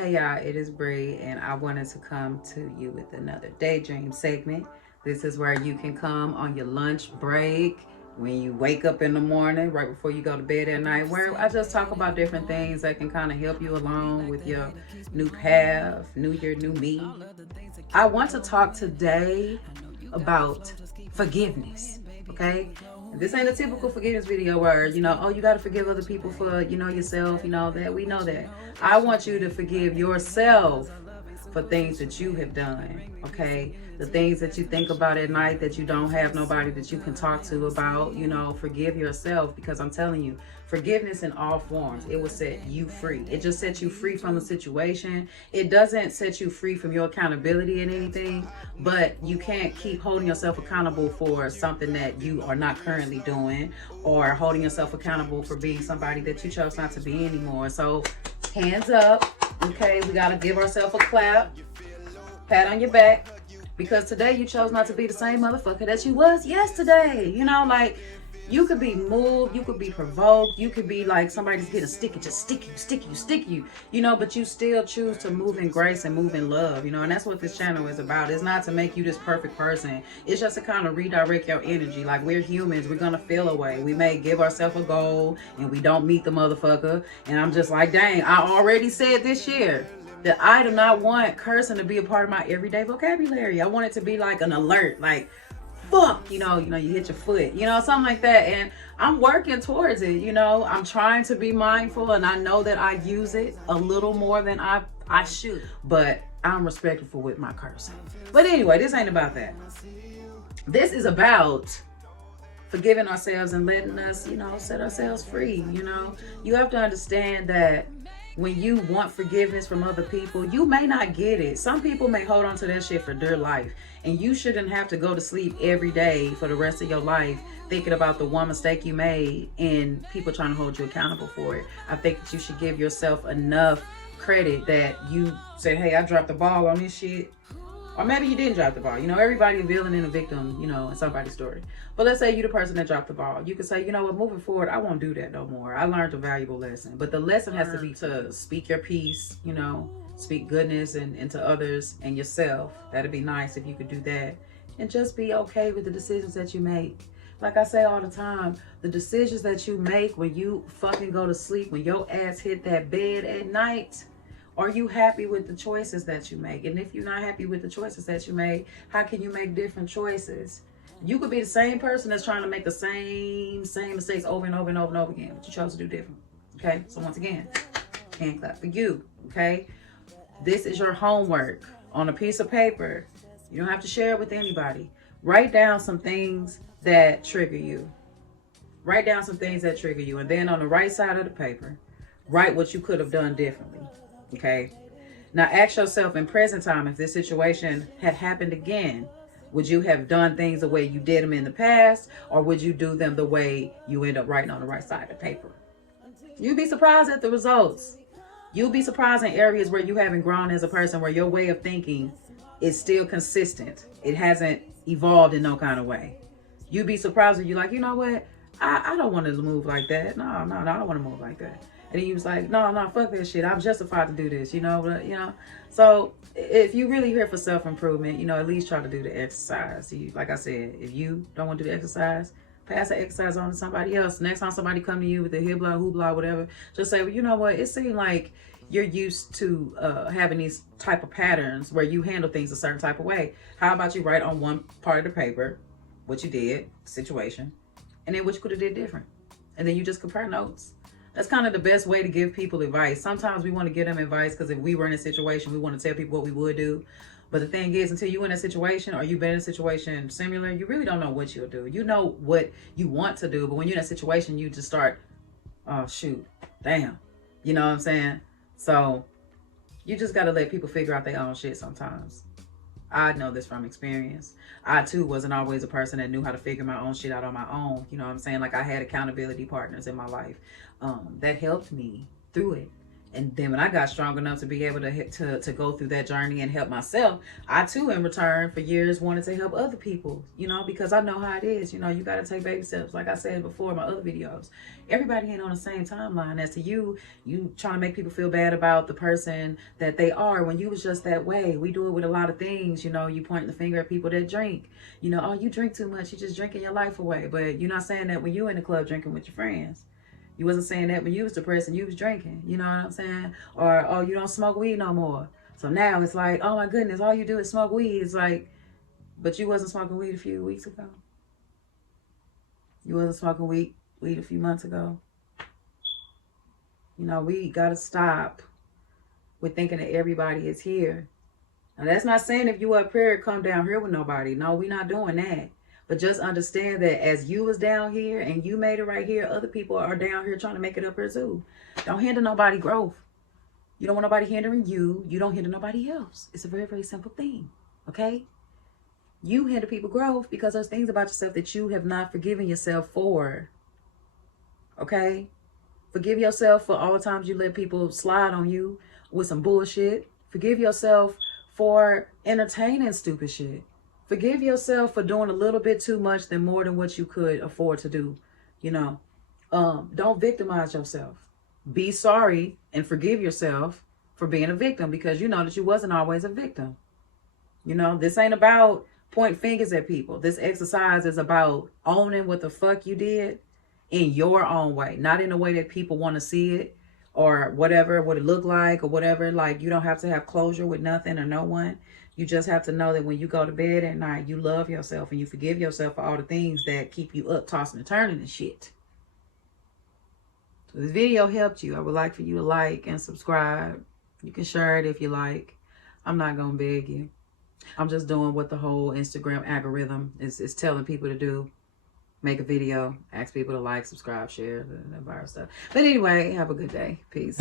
Hey y'all, it is Bree, and I wanted to come to you with another daydream segment. This is where you can come on your lunch break, when you wake up in the morning, right before you go to bed at night, where I just talk about different things that can kind of help you along with your new path, new year, new me. I want to talk today about forgiveness, okay? This ain't a typical forgiveness video where, oh, you got to forgive other people for, yourself, that. We know that. I want you to forgive yourself for things that you have done, okay? The things that you think about at night that you don't have nobody that you can talk to about, forgive yourself, because I'm telling you, forgiveness in all forms, it will set you free. It just sets you free from a situation. It doesn't set you free from your accountability in anything, but you can't keep holding yourself accountable for something that you are not currently doing, or holding yourself accountable for being somebody that you chose not to be anymore. So hands up. Okay, we gotta give ourselves a clap, pat on your back, because today you chose not to be the same motherfucker that you was yesterday. Like, you could be moved, you could be provoked, you could be like somebody's getting sticky, just stick you, but you still choose to move in grace and move in love, and that's what this channel is about. It's not to make you this perfect person. It's just to kind of redirect your energy. Like, we're humans, we're gonna feel away. We may give ourselves a goal and we don't meet the motherfucker, and I'm just like, dang, I already said this year that I do not want cursing to be a part of my everyday vocabulary. I want it to be like an alert, like, fuck, you hit your foot, something like that. And I'm working towards it, I'm trying to be mindful, and I know that I use it a little more than I should, but I'm respectful with my cursing. But anyway, this ain't about that. This is about forgiving ourselves and letting us, set ourselves free. You have to understand that when you want forgiveness from other people, you may not get it. Some people may hold on to that shit for dear life, and you shouldn't have to go to sleep every day for the rest of your life thinking about the one mistake you made and people trying to hold you accountable for it. I think that you should give yourself enough credit that you said, hey, I dropped the ball on this shit. Or maybe you didn't drop the ball. Everybody a villain and a victim, in somebody's story. But let's say you're the person that dropped the ball. You can say, you know what, moving forward, I won't do that no more. I learned a valuable lesson. But the lesson has to be to speak your piece, speak goodness into others and yourself. That'd be nice if you could do that. And just be okay with the decisions that you make. Like I say all the time, the decisions that you make when you fucking go to sleep, when your ass hit that bed at night, are you happy with the choices that you make? And if you're not happy with the choices that you make, how can you make different choices? You could be the same person that's trying to make the same mistakes over and over and over and over again, but you chose to do different. Okay? So once again, hand clap for you. Okay? This is your homework on a piece of paper. You don't have to share it with anybody. Write down some things that trigger you. Write down some things that trigger you. And then on the right side of the paper, write what you could have done differently. Okay. Now ask yourself in present time, if this situation had happened again, would you have done things the way you did them in the past, or would you do them the way you end up writing on the right side of the paper? You'd be surprised at the results. You'll be surprised in areas where you haven't grown as a person, where your way of thinking is still consistent. It hasn't evolved in no kind of way. You'd be surprised when you're like, you know what? I don't want to move like that. No, I don't want to move like that. And he was like, no, fuck that shit. I'm justified to do this, So if you really here for self-improvement, at least try to do the exercise. Like I said, if you don't want to do the exercise, pass the exercise on to somebody else. Next time somebody come to you with a hibla, hoopla, whatever, just say, well, you know what? It seemed like you're used to having these type of patterns where you handle things a certain type of way. How about you write on one part of the paper what you did, situation, and then what you could have did different. And then you just compare notes. That's kind of the best way to give people advice. Sometimes we want to give them advice because if we were in a situation, we want to tell people what we would do. But the thing is, until you're in a situation or you've been in a situation similar, you really don't know what you'll do. You know what you want to do, but when you're in a situation, you just start, oh, shoot, damn. You know what I'm saying? So you just got to let people figure out their own shit sometimes. I know this from experience. I too wasn't always a person that knew how to figure my own shit out on my own. You know what I'm saying? Like, I had accountability partners in my life that helped me through it. And then when I got strong enough to be able to go through that journey and help myself, I too, in return, for years wanted to help other people, you know, because I know how it is. You know, you got to take baby steps. Like I said before in my other videos, everybody ain't on the same timeline as to you. You trying to make people feel bad about the person that they are when you was just that way. We do it with a lot of things. You know, you point the finger at people that drink. You know, oh, you drink too much. You just drinking your life away. But you're not saying that when you in the club drinking with your friends. You wasn't saying that when you was depressed and you was drinking. You know what I'm saying? Or, oh, you don't smoke weed no more. So now it's like, oh my goodness, all you do is smoke weed. It's like, but you wasn't smoking weed a few weeks ago. You wasn't smoking weed a few months ago. You know, we got to stop with thinking that everybody is here. Now, that's not saying if you up here, come down here with nobody. No, we're not doing that. But just understand that as you was down here and you made it right here, other people are down here trying to make it up here too. Don't hinder nobody growth. You don't want nobody hindering you. You don't hinder nobody else. It's a very, very simple thing. Okay? You hinder people growth because there's things about yourself that you have not forgiven yourself for. Okay? Forgive yourself for all the times you let people slide on you with some bullshit. Forgive yourself for entertaining stupid shit. Forgive yourself for doing a little bit too much than more than what you could afford to do. You know, don't victimize yourself. Be sorry and forgive yourself for being a victim because you know that you wasn't always a victim. You know, this ain't about point fingers at people. This exercise is about owning what the fuck you did in your own way, not in a way that people want to see it or whatever, what it looked like or whatever. Like, you don't have to have closure with nothing or no one. You just have to know that when you go to bed at night, you love yourself and you forgive yourself for all the things that keep you up, tossing and turning and shit. So this video helped you. I would like for you to like and subscribe. You can share it if you like. I'm not going to beg you. I'm just doing what the whole Instagram algorithm is telling people to do. Make a video, ask people to like, subscribe, share, the viral stuff. But anyway, have a good day. Peace.